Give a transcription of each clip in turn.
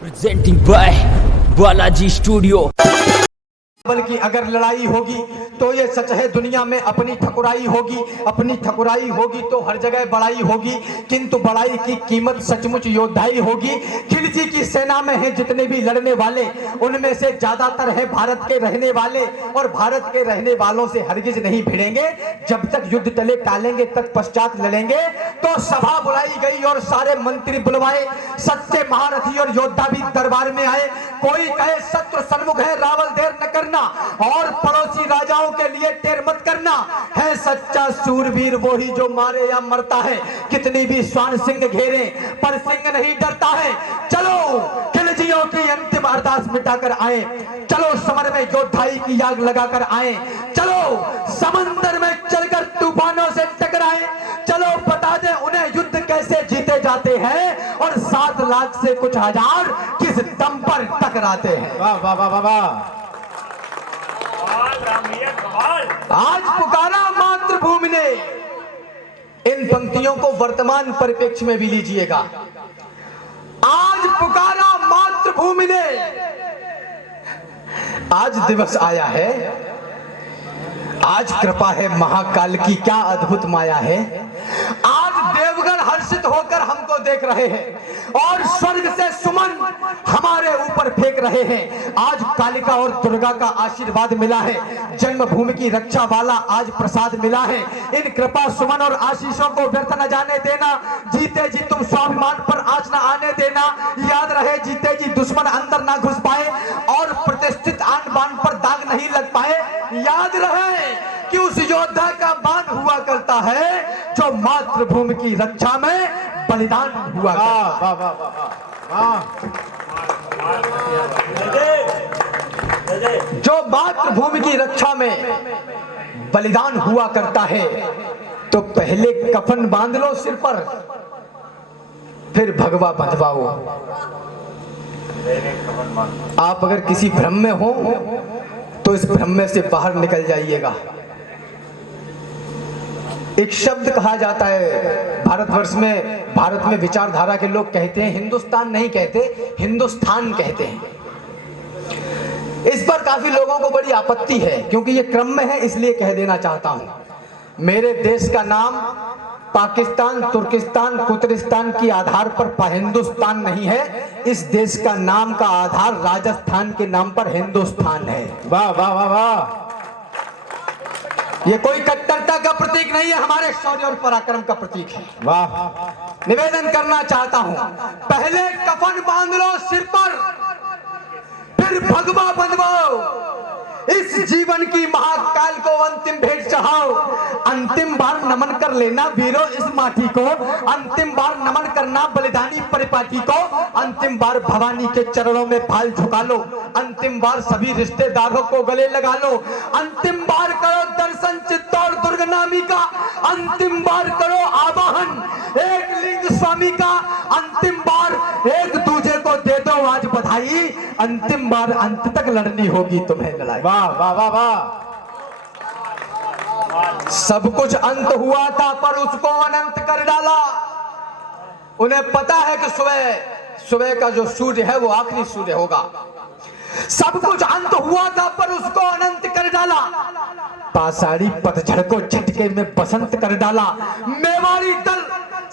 Presenting by Balaji Studio. बल्कि अगर लड़ाई होगी तो ये सच है दुनिया में अपनी ठकुराई होगी तो हर जगह बड़ाई होगी, किंतु बड़ाई की कीमत सचमुच योद्धाई होगी। खिलजी की सेना में है जितने भी लड़ने वाले, उनमें से ज्यादातर है भारत के रहने वाले, और भारत के रहने वालों से हरगिज नहीं भिड़ेंगे। जब तक युद्ध टले टालेंगे तक पश्चात लड़ेंगे। तो सभा बुलाई गई और सारे मंत्री बुलवाए, सच्चे महारथी और योद्धा भी दरबार में आए। कोई कहे शत्रु सन्मुख है रावल देर न करना, और पड़ोसी राजाओं के लिए टेर मत करना। है सच्चा सूरवीर वो ही जो मारे या मरता है, कितनी भी स्वान सिंह घेरे पर सिंह नहीं डरता है। चलो खिलजियों की अंतिम अरदास मिटाकर आए, चलो समर में योद्धाई की आग लगाकर आए, चलो समंदर में चलकर तूफानों से टकराए, चलो बता दे उन्हें युद्ध कैसे जीते जाते हैं और 7 लाख से कुछ हजार किस दम पर टकराते हैं। वाह वाह वाह वाह। आज पुकारा मातृभूमि ने, इन पंक्तियों को वर्तमान परिप्रेक्ष्य में भी लीजिएगा। आज पुकारा मातृभूमि ने, आज दिवस आया है, आज कृपा है महाकाल की, क्या अद्भुत माया है। आज देवगण हर्षित होकर हमको देख रहे हैं और स्वर्ग से सुमन हमारे ऊपर फेंक रहे हैं। आज कालिका और दुर्गा का आशीर्वाद मिला है, जन्मभूमि की रक्षा वाला आज प्रसाद मिला है। इन कृपा सुमन और आशीषों को व्यर्थ न जाने देना, जीते जी तुम स्वाभिमान पर आँच न आने देना। याद रहे जीते जी दुश्मन अंदर ना घुस पाए और प्रतिष्ठित आन बान पर दाग नहीं लग पाए। याद रहे कि उस योद्धा का बान हुआ करता है जो मातृभूमि की रक्षा में बलिदान हुआ करता है। जो मातृभूमि की रक्षा में बलिदान हुआ करता है, तो पहले कफन बांध लो सिर पर, फिर भगवा बंधवाओ। आप अगर किसी भ्रम में हो तो इस भ्रम में से बाहर निकल जाइएगा। एक शब्द कहा जाता है भारतवर्ष में, भारत में विचारधारा के लोग कहते हैं, हिंदुस्तान नहीं कहते, हिंदुस्तान कहते हैं। इस पर काफी लोगों को बड़ी आपत्ति है, क्योंकि ये क्रम में है, इसलिए कह देना चाहता हूं। मेरे देश का नाम पाकिस्तान, तुर्किस्तान, कुतरिस्तान की आधार पर हिंदुस्तान नहीं है। इस देश का नाम का आधार राजस्थान के नाम पर हिंदुस्तान है। वाह वाह वाह वाह। ये कोई कट्टरता का प्रतीक नहीं है, हमारे शौर्य और पराक्रम का प्रतीक है। वाह। निवेदन करना चाहता हूं, पहले कफन बांध लो सिर पर, फिर भगवा बंधवाओ। इस जीवन की महाकाल को अंतिम भेंट चढ़ाओ। अंतिम बार नमन कर लेना वीरों इस माटी को, अंतिम बार नमन करना बलिदानी परिपाटी को, अंतिम बार भवानी के चरणों में फाल झुका लो, अंतिम बार सभी रिश्तेदारों को गले लगा लो, अंतिम बार करो दर्शन चित्तौड़ दुर्ग नामी का, अंतिम बार करो आवाहन एक लिंग स्वामी का, अंतिम बार एक दूसरे को दे दो आज बधाई, अंतिम बार अंत तक लड़नी होगी तुम्हें लड़ाई। वाह वाह वाह वाह। सब कुछ अंत हुआ था पर उसको अनंत कर डाला। उन्हें पता है कि सुबह का जो सूर्य है वो आखिरी सूर्य होगा। सब कुछ अंत हुआ था पर उसको अनंत कर डाला। पाषाणी पतझड़ को झटके में बसंत कर डाला। मेवाड़ी दल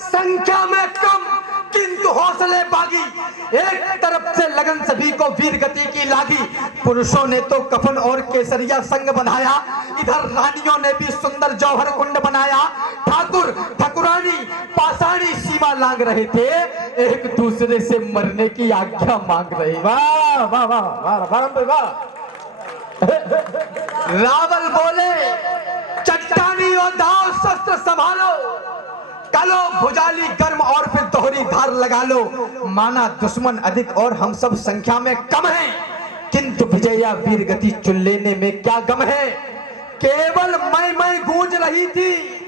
संख्या में कम किंतु हौसले बागी, एक तरफ से लगन सभी को वीर गति की लागी। पुरुषों ने तो कफन और केसरिया संग बनाया, इधर रानियों ने भी सुंदर जौहर कुंड बनाया। ठाकुर ठाकुरानी पाषाणी सीमा लांग रहे थे, एक दूसरे से मरने की आज्ञा मांग रहे। वाह वाह वाह वाह। रावल बोले चट्टानी योद्धाओं शस्त्र संभालो, कलो भुजाली गर्म और फिर दोहरी धार लगा लो। माना दुश्मन अधिक और हम सब संख्या में कम हैं, किंतु विजया वीर गति चुन लेने में क्या गम है। केवल मैं गूंज रही थी,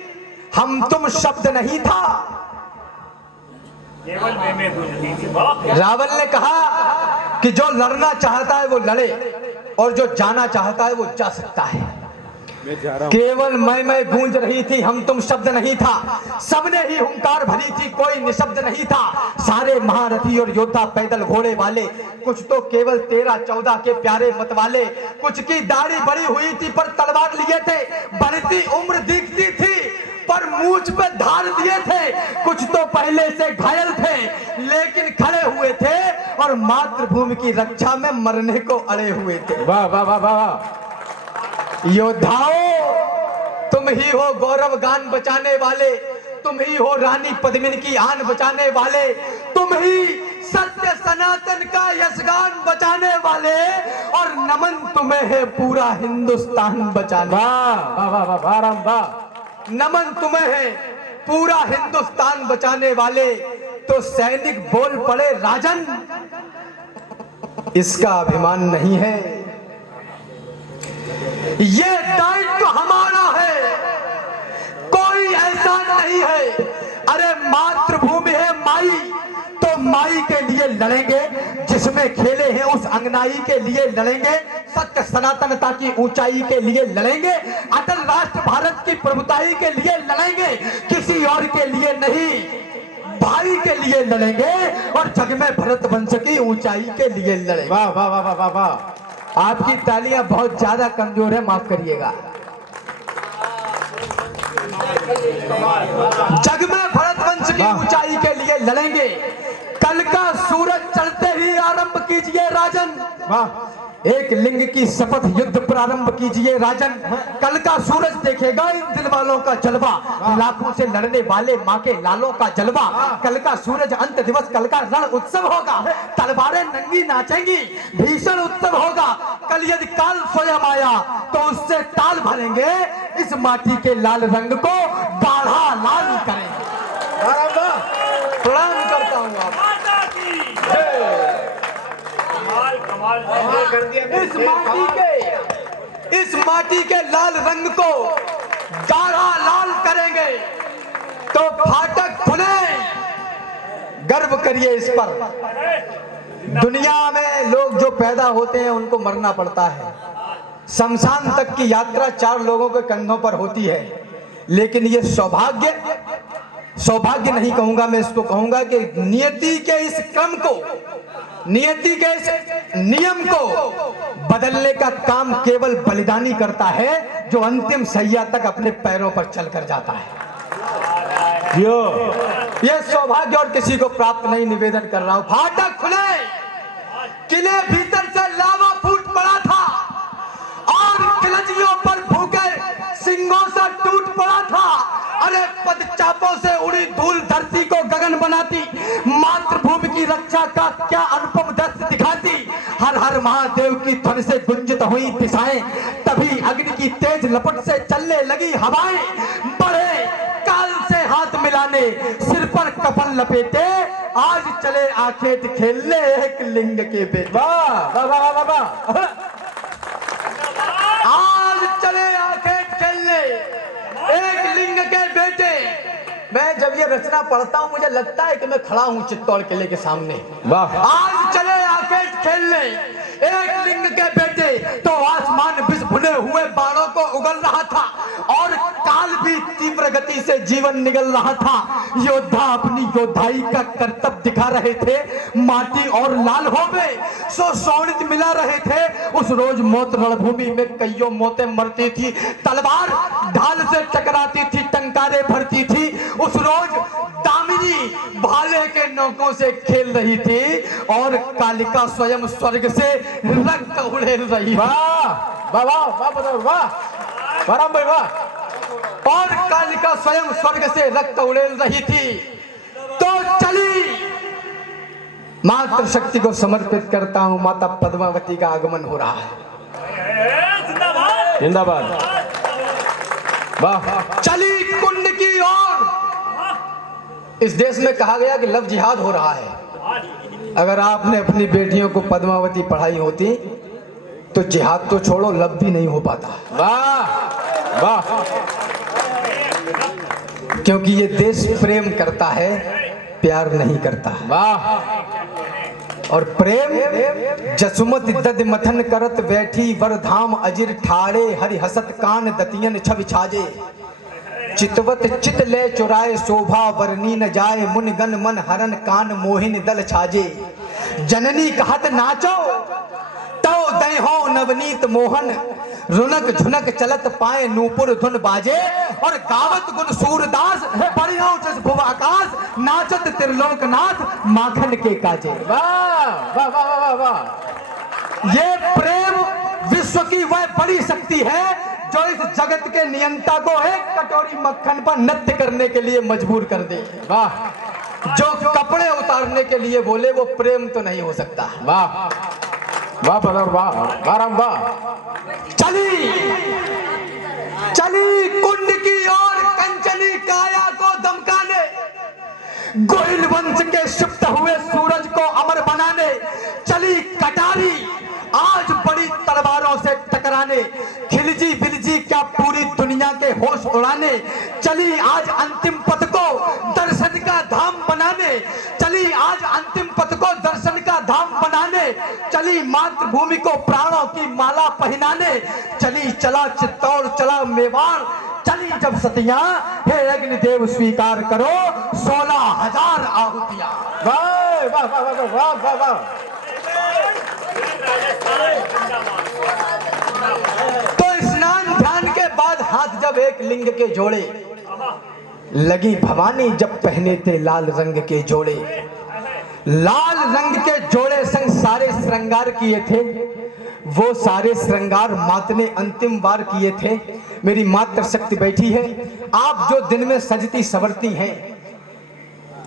हम तुम शब्द नहीं था। केवल मैं गूंज रही थी। रावल ने कहा कि जो लड़ना चाहता है वो लड़े और जो जाना चाहता है वो जा सकता है। केवल मैं गूंज रही थी, हम तुम शब्द नहीं था। सबने ही हुंकार भरी थी, कोई निशब्द नहीं था। सारे महारथी और योद्धा पैदल घोड़े वाले, कुछ तो केवल 13-14 के प्यारे मत वाले। कुछ की दाढ़ी बड़ी हुई थी पर तलवार लिए थे, बढ़ती उम्र दिखती थी पर मूंछ पे धार दिए थे। कुछ तो पहले से घायल थे लेकिन खड़े हुए थे और मातृभूमि की रक्षा में मरने को अड़े हुए थे। वाह वाह वाह वाह। योद्धाओं, तुम ही हो गौरव गान बचाने वाले, तुम ही हो रानी पद्मिनी की आन बचाने वाले, तुम ही सत्य सनातन का यशगान बचाने वाले, और नमन तुम्हें है पूरा हिंदुस्तान बचाने। वाह वाह वाह वाह वाह राम वाह। नमन तुम्हें है पूरा हिंदुस्तान बचाने वाले। तो सैनिक बोल पड़े राजन, इसका अभिमान नहीं है, ये दायित्व हमारा है, कोई ऐसा नहीं है। अरे मातृभूमि है माई, तो माई के लिए लड़ेंगे, जिसमें खेले हैं उस अंगनाई के लिए लड़ेंगे, सत्य सनातनता की ऊंचाई के लिए लड़ेंगे, अटल राष्ट्र भारत की प्रभुताई के लिए लड़ेंगे, किसी और के लिए नहीं, भाई के लिए लड़ेंगे और जग में भरत वंश की ऊंचाई के लिए लड़ेंगे। वाह वाह वाह वाह वाह। आपकी तालियां बहुत ज्यादा कमजोर है, माफ करिएगा। जग में भरत वंश की ऊंचाई के लिए लड़ेंगे। कल का सूरज चढ़ते ही आरंभ कीजिए राजन, वाह। एक लिंग की शपथ युद्ध प्रारंभ कीजिए राजन। कल का सूरज देखेगा इन दिल वालों का जलवा, लाखों से लड़ने वाले माँ के लालों का जलवा। कल का सूरज अंत दिवस, कल का रण उत्सव होगा, तलवारें नंगी नाचेंगी, भीषण उत्सव होगा। कल यदि काल स्वयं आया तो उससे ताल भरेंगे, इस माटी के लाल रंग को गाढ़ा लाल करेंगे। प्रणाम करता हूँ आप। इस माटी के लाल रंग को गाढ़ा लाल करेंगे तो फाटक खुले, गर्व करिए इस पर। दुनिया में लोग जो पैदा होते हैं उनको मरना पड़ता है, शमशान तक की यात्रा 4 लोगों के कंधों पर होती है, लेकिन ये सौभाग्य नहीं कहूंगा, मैं इसको कहूंगा कि नियति के इस क्रम को, नियति के इस नियम को बदलने का काम केवल बलिदानी करता है, जो अंतिम सैया तक अपने पैरों पर चलकर जाता है। ये सौभाग्य और किसी को प्राप्त नहीं, निवेदन कर रहा हूं। फाटक खुले, किले भीतर से लावा फूट पड़ा था और किलजियों पर भूखे सिंगों से टूट पड़ा था। अरे पदचापों से उड़ी धूल धरती को गगन बनाती, मातृभूमि की रक्षा का क्या अनुपम दृश्य दिखाती। हर हर महादेव की ध्वनि से गुंजित हुई दिशाएं, तभी अग्नि की तेज लपट से चलने लगी हवाएं। बढ़े काल से हाथ मिलाने, सिर पर कफन लपेटे, आज चले आखेट खेलने एक लिंग के बेटे। वाह वाह वाह वाह वाह। आज चले आखेट खेलने एक लिंग के बेटे। मैं जब ये रचना पढ़ता हूँ मुझे लगता है कि मैं खड़ा हूँ चित्तौड़ किले के सामने। वाह। आज चले आखेट खेलने एक लिंग के बेटे, तो आसमान विष भुने हुए बाणों को उगल रहा था और काल भी तीव्र गति से जीवन निगल रहा था। योद्धा अपनी योद्धाई का कर्तव्य दिखा रहे थे, माटी और लाल हो गए सो शोणित मिला रहे थे। उस रोज मौत रणभूमि में कईयों मौतें मरती थी, तलवार ढाल से टकराती थी, टंकारे भरती थी। उस रोज दामिनी भाले के नौकों से खेल रही थी और कालिका स्वयं स्वर्ग से रक्त उड़ेल रही। वाह वाह वाह वाह वाह वाह भाई वाह। और कालिका स्वयं स्वर्ग से रक्त उड़ेल रही थी। तो चली, मातृशक्ति को समर्पित करता हूं, माता पद्मावती का आगमन हो रहा है। जिंदाबाद। वाह। चली कुंड की ओर। इस देश में कहा गया कि लव जिहाद हो रहा है। अगर आपने अपनी बेटियों को पद्मावती पढ़ाई होती तो जिहाद तो छोड़ो, लव भी नहीं हो पाता। वाह वाह। क्योंकि ये देश प्रेम करता है, प्यार नहीं करता। वाह। और प्रेम जसुमत दद मथन करत बैठी वरधाम अजिर ठाड़े हरि हसत कान दतियन छवि छाजे चितवत चित ले चुराए शोभा वरनी न जाए मुन गन मन हरन कान मोहिन दल छाजे जननी कहत नाचो तो दय हो नवनीत मोहन रुनक झुनक चलत पाए नूपुर धुन बाजे और गावत गुण सूरदास परियो जस भुव आकाश नाचत त्रिलोकनाथ माखन के काजे। वाह वाह वाह वाह वाह। ये प्रेम विश्व की वह बड़ी शक्ति है जो इस जगत के नियंता को एक कटोरी मक्खन पर नृत्य करने के लिए मजबूर कर दे। वाह। जो कपड़े उतारने के लिए बोले वो प्रेम तो नहीं हो सकता। वाह वाह ब्रदर वाह वाह वाह। चली चली कुंड की ओर कंचनी काया को दमकाने गोहिल वंश के सुप्त हुए सूरज को अमर बनाने चली कटारी आज बड़ी तलवारों से टकराने खिलजी बिलजी क्या पूरी दुनिया के होश उड़ाने चली आज अंतिम पथ को दर्शन का धाम बनाने चली आज अंतिम पथ को दर्शन का धाम बनाने चली मातृभूमि को प्राणों की माला पहनाने चली चला चित्तौड़ चला मेवाड़ चली जब सतियां हे अग्निदेव स्वीकार करो 16,000 आहुतियां। वाह वाह वाह वाह वाह वाह। तो स्नान ध्यान के बाद हाथ जब एक लिंग के जोड़े लगी भवानी जब पहने थे लाल रंग के जोड़े लाल रंग के जोड़े संग सारे श्रृंगार किए थे वो सारे श्रृंगार मात ने अंतिम बार किए थे। मेरी मातृ शक्ति बैठी है आप जो दिन में सजती संवरती हैं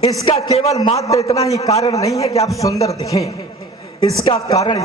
इसका केवल मात्र इतना ही कारण नहीं है कि आप सुंदर दिखें इसका कारण